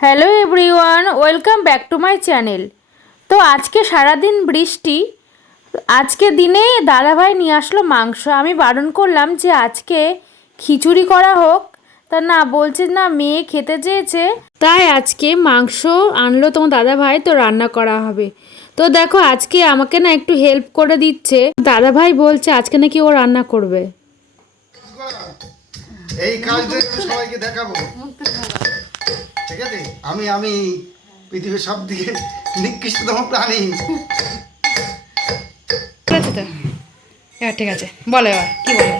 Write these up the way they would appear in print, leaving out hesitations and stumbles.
Hello everyone, welcome back to my channel. তো আজকে সারাদিন বৃষ্টি। আজকে দিনে দাদাভাই নিয়ে আসলো মাংস। আমি বারণ করলাম যে আজকে খিচুড়ি করা হোক, তা না, বলছে না মেয়ে খেতে চেয়েছে, তাই আজকে মাংস আনলো তোমার দাদাভাই, তো রান্না করা হবে। তো দেখো আজকে আমাকে না একটু হেল্প করে দিচ্ছে দাদাভাই, বলছে আজকে নাকি ও রান্না করবে। এই কাজটা সবাইকে দেখাবো, ঠিক আছে? আমি আমি পৃথিবীর সব দিকে নিকৃষ্টতম প্রাণী। ঠিক আছে তো, এবার ঠিক আছে, বলো এবার কি বলো।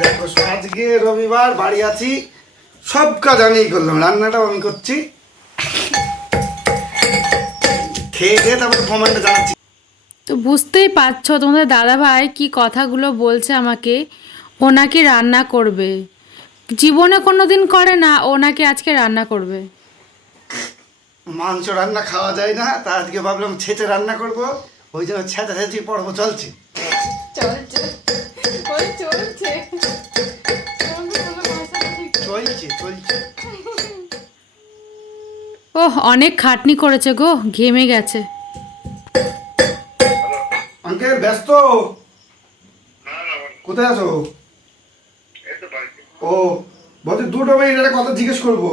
দেখো আজকে রবিবার, বাড়ি আছি, সব কাজ আমিই করলাম, রান্নাটাও আমি করছি। খেয়ে খেয়ে তারপরে কমেন্টে জানাচ্ছি। তো বুঝতেই পারছো তোমাদের দাদাভাই কি কথাগুলো বলছে আমাকে, ও নাকি রান্না করবে। জীবনে কোনো দিন করে না, ও নাকি আজকে রান্না করবে। মাংস রান্না খাওয়া যায় না, তা আজকে ভাবলাম ছেঁচে রান্না করব, ওই জন্য ছেঁচাছেঁচি পর্ব চলছে। চলছে চলছে চলছে চলছে। ওহ, অনেক খাটনি করেছে গো, ঘেমে গেছে। আঙ্কেল ব্যস্ত? কোথায় আছো? ও বলছি, দুটো মিনিট একটা কথা জিজ্ঞেস করবো।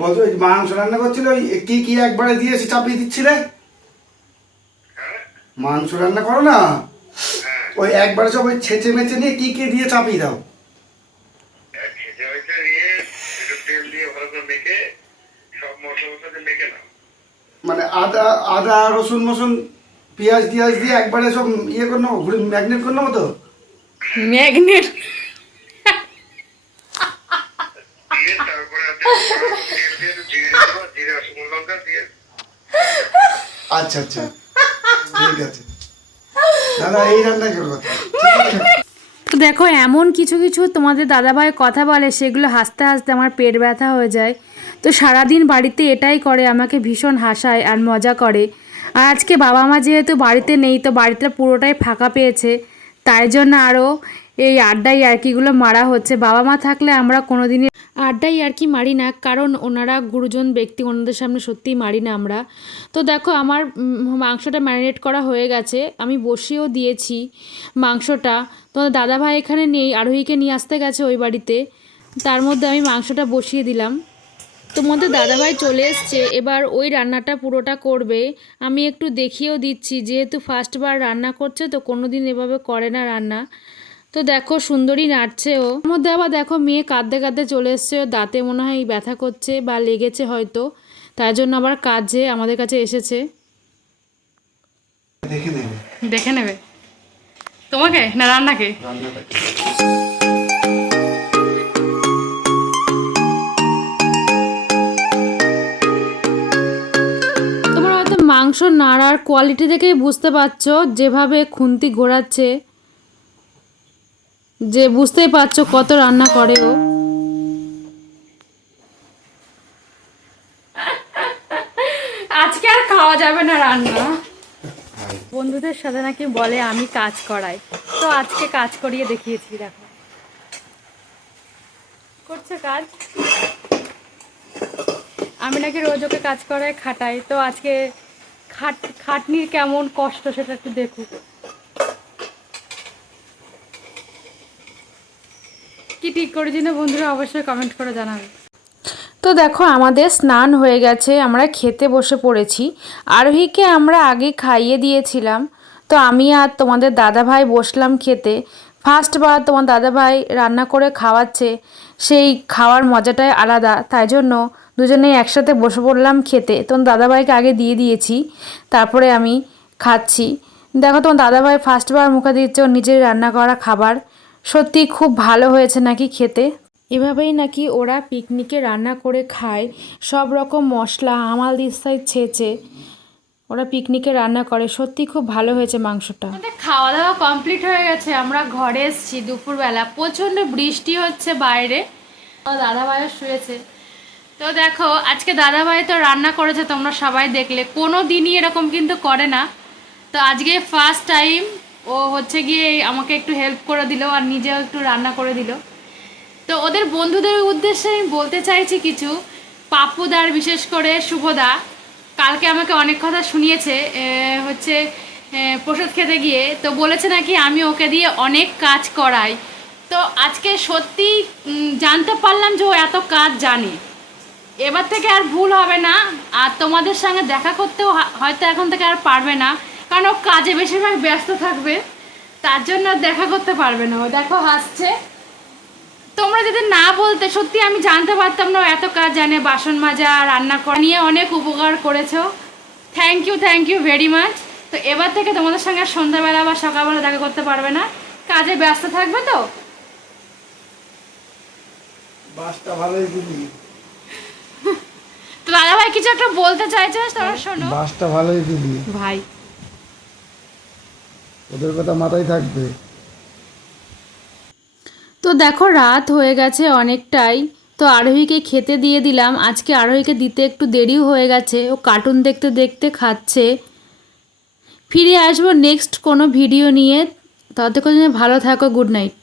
বলছো ওই মাংস রান্না করছিল, ওই কি কি একবারে দিয়ে এসে চাপিয়ে দিচ্ছিলে? মাংস রান্না করো না, ওই একবারে সব ওই ছেঁচে মেচে নিয়ে কি কি দিয়ে চাপিয়ে দাও? মানে আদা আদা রসুন মসুন পেঁয়াজ টিয়াজ দিয়ে একবারে সব ইয়ে করে নেবো, ঘুরে ম্যাগনেট করে নেবো তো? ম্যাগনেট। আচ্ছা আচ্ছা, ঠিক আছে দাদা, এই রান্না করবো। তো দেখো এমন কিছু কিছু তোমাদের দাদাভাই কথা বলে, সেগুলো হাসতে হাসতে আমার পেট ব্যথা হয়ে যায়। তো সারাদিন বাড়িতে এটাই করে, আমাকে ভীষণ হাসায় আর মজা করে। আর আজকে বাবা মা যেহেতু বাড়িতে নেই, তো বাড়িতে পুরোটাই ফাঁকা পেয়েছে, তাই জন্য আরও এই আড্ডা ইয়ার্কিগুলো মারা হচ্ছে। বাবা মা থাকলে আমরা কোনো দিনই আড্ডা ইয়ার্কি মারি না, কারণ ওনারা গুরুজন ব্যক্তি, ওনাদের সামনে সত্যিই মারি না আমরা। তো দেখো আমার মাংসটা ম্যারিনেট করা হয়ে গেছে, আমি বসিয়েও দিয়েছি মাংসটা। তোমাদের দাদাভাই এখানে নেই, আরোহীকে নিয়ে আসতে গেছে ওই বাড়িতে, তার মধ্যে আমি মাংসটা বসিয়ে দিলাম। তোমাদের দাদাভাই চলে এসছে, এবার ওই রান্নাটা পুরোটা করবে। আমি একটু দেখিয়েও দিচ্ছি, যেহেতু ফার্স্টবার রান্না করছে, তো কোনো দিন এভাবে করে না রান্না। তো দেখো সুন্দরী নাড়ছে ও। তার মধ্যে আবার দেখো মেয়ে কাঁদতে কাঁদতে চলে এসছে, ওর দাঁতে মনে হয় ব্যথা করছে বা লেগেছে হয়তো, তাই জন্য আবার কাজে আমাদের কাছে এসেছে। দেখে নেবে, দেখে নেবে তোমাকে না রান্নাকে? রান্নাটা তোমরা হয়তো মাংস নাড়ার কোয়ালিটি দেখেই বুঝতে পারছো, যেভাবে খুন্তি ঘোরাচ্ছে, যে বুঝতেই পারছো কত রান্না করে ও। আজকে আর খাওয়া যাবে না রান্না। বন্ধুদের সাথে নাকি বলে আমি কাজ করাই, তো আজকে কাজ করিয়ে দেখিয়েছি। দেখো করছে কাজ, আমি নাকি রোজ ওকে কাজ করায় খাটাই, তো আজকে খাটনির কেমন কষ্ট সেটা একটু দেখুক। কি ঠিক করেছি না বন্ধুরা, অবশ্যই কমেন্ট করে জানাবে। তো দেখো আমাদের স্নান হয়ে গেছে, আমরা খেতে বসে পড়েছি। আরোহীকে আমরা আগে খাইয়ে দিয়েছিলাম, তো আমি আর তোমাদের দাদাভাই বসলাম খেতে। ফার্স্টবার তোমার দাদাভাই রান্না করে খাওয়াচ্ছে, সেই খাওয়ার মজাটাই আলাদা, তাই জন্য দুজনেই একসাথে বসে পড়লাম খেতে। তোমার দাদাভাইকে আগে দিয়ে দিয়েছি, তারপরে আমি খাচ্ছি। দেখো তোমার দাদাভাই ফার্স্টবার মুখে দিচ্ছে ওর নিজের রান্না করা খাবার, সত্যি খুব ভালো হয়েছে নাকি খেতে। এভাবেই নাকি ওরা পিকনিকে রান্না করে খায়, সব রকম মশলা আমাল দিস্তায় ছেঁচে ওরা পিকনিকে রান্না করে। সত্যি খুব ভালো হয়েছে মাংসটা। আমাদের খাওয়া দাওয়া কমপ্লিট হয়ে গেছে, আমরা ঘরে এসেছি দুপুরবেলা, প্রচণ্ড বৃষ্টি হচ্ছে বাইরে, দাদাভাইও শুয়েছে। তো দেখো আজকে দাদাভাই তো রান্না করেছে, তোমরা সবাই দেখলে, কোনো দিনই এরকম কিন্তু করে না। তো আজকে ফার্স্ট টাইম ও হচ্ছে গিয়ে আমাকে একটু হেল্প করে দিল আর নিজেও একটু রান্না করে দিল। তো ওদের বন্ধুদের উদ্দেশ্যে আমি বলতে চাইছি কিছু। পাপ্পুদার বিশেষ করে শুভদা কালকে আমাকে অনেক কথা শুনিয়েছে, হচ্ছে প্রসাদ খেতে গিয়ে তো বলেছে নাকি আমি ওকে দিয়ে অনেক কাজ করাই। তো আজকে সত্যি জানতে পারলাম যে ও এত কাজ জানে। এবার থেকে আর ভুল হবে না, আর তোমাদের সঙ্গে দেখা করতেও হয়তো এখন থেকে আর পারবে না, কারণ ও কাজে বেশিরভাগ ব্যস্ত থাকবে, তার জন্য আর দেখা করতে পারবে না। ও দেখো হাসছে। তোমরা যদি না বলতে সত্যি আমি জানতে পারতাম না ও এত কাজ জানে, বাসন মাজা রান্না করা নিয়ে অনেক উপকার করেছো। Thank you very much. তো এবার থেকে তোমাদের সঙ্গে সন্ধ্যাবেলা বা সকালবেলা দেখা করতে পারবে না, কাজে ব্যস্ত থাকবে। তো বাসটা ভালোই দিলি, তো দাদা ভাই কিছু একটা বলতে চাইছো, তোমরা শোনো। বাসটা ভালোই দিলি ভাই ওদের কথা মাথায় থাকবে। তো দেখো রাত হয়ে গেছে অনেকটাই, তো আরোহীকে খেতে দিয়ে দিলাম। আজকে আরোহীকে দিতে একটু দেরিও হয়ে গেছে, ও কার্টুন দেখতে দেখতে খাচ্ছে। ফিরে আসবো নেক্সট কোনো ভিডিও নিয়ে, ততক্ষণ ভালো থাকো, গুড নাইট।